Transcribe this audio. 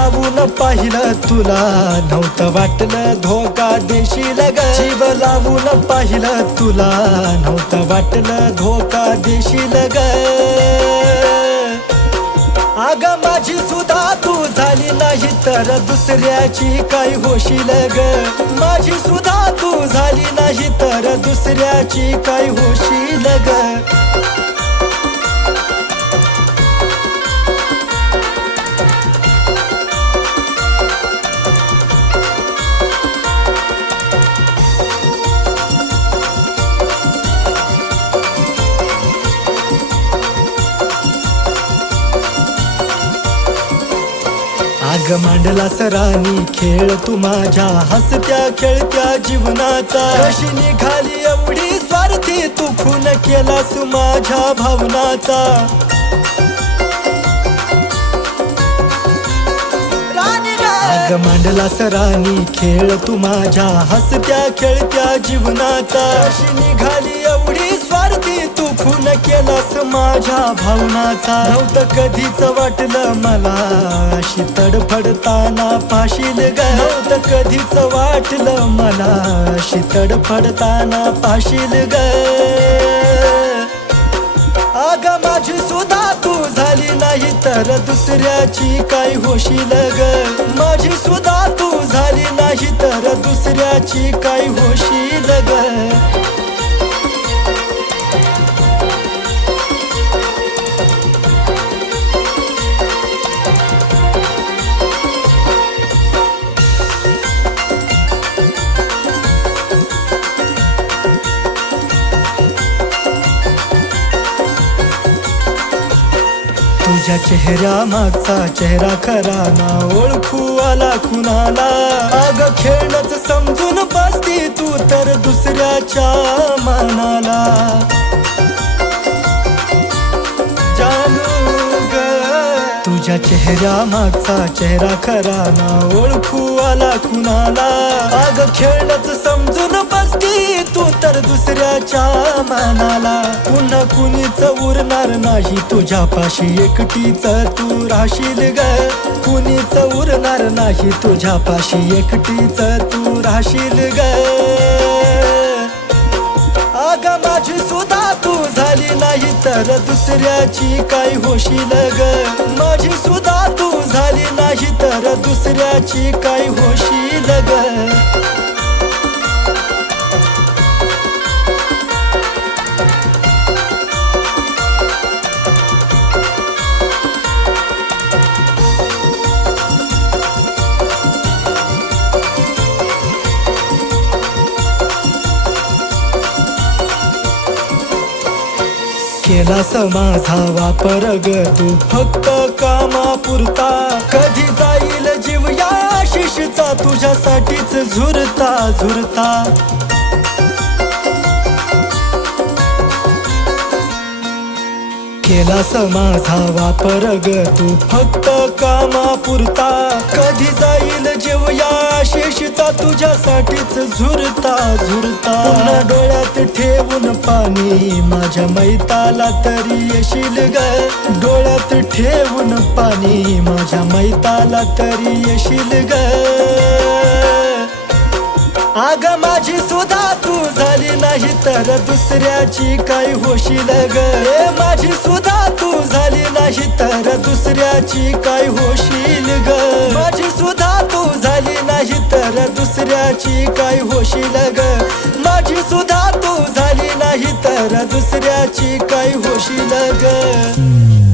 लावून पाहिलं तुला नव्हतं वाटलं धोका देशील ग जीव लावून पाहिलं तुला नव्हतं वाटलं धोका देशील ग अग माझी सुद्धा तू झाली नाही तर दुसऱ्याची काय होशील ग माझी सुद्धा तू झाली नाही तर दुसऱ्याची काय होशील ग आग मांडला सरानी खेळ तू माझ्या हसत्या खेळत्या जीवनाचा कशी निघाली एवढी स्वार्थी तू खून केलास माझ्या भावनाचा आग मांडला सरानी खेळ तू माझ्या हसत्या खेळत्या जीवनाचा कशी निघाली एवढी स्वार्थी तू खून केलास माझ्या भावनाचा नव्हतं कधीच वाटलं मला अशी तडफडताना पाशील ग नव्हतं कधीच वाटलं मला अशी तडफडताना पाशील ग अग माझी सुद्धा तू झाली नाही तर दुसऱ्याची काय होशील ग माझी सुद्धा तू झाली नाही तर दुसऱ्याची काय होशील ग तुझ्या चेहऱ्या मागचा चेहरा खरा ना ओळखू आला कुणाला अग खेळणच समजून बसती तू तर दुसऱ्याच्या मनाला जानू ग तुझ्या चेहऱ्या मागचा चेहरा खरा ना ओळखू आला कुणाला अग खेळणच समजून बसती तू तर दुसऱ्याच्या मनाला पुन्हा कुणीच उरणार नाही तुझ्यापाशी एकटीच तू राहशील ग कुणीच उरणार नाही तुझ्यापाशी एकटीच तू राहशील ग अग माझी सुद्धा तू झाली नाही तर दुसऱ्याची काय होशील ग माझी सुद्धा तू झाली नाही तर दुसऱ्याची काय होशील ग केलास माझा वापर ग तू फक्त कामापुरता कधी जाईल जीव या आशिषचा तुझ्यासाठीच झुरता झुरता केलास माझा वापर ग तू फक्त कामापुरता कधी जाईल जीव या आशिषचा तुझ्यासाठीच झुरता झुरता पुन्हा डोळ्यात ठेवून पाणी माझ्या मैताला तरी येशील ग डोळ्यात ठेवून पाणी माझ्या मैताला तरी येशील ग अग माझी सुद्धा तू झाली नाही तर दुसऱ्याची काय होशील ग माझी सुद्धा तू झाली नाही तर दुसऱ्याची काय होशील ग माझी सुद्धा तू झाली नाही तर दुसऱ्याची काय होशील ग माझी सुद्धा तू झाली नाही तर दुसऱ्याची काय होशील ग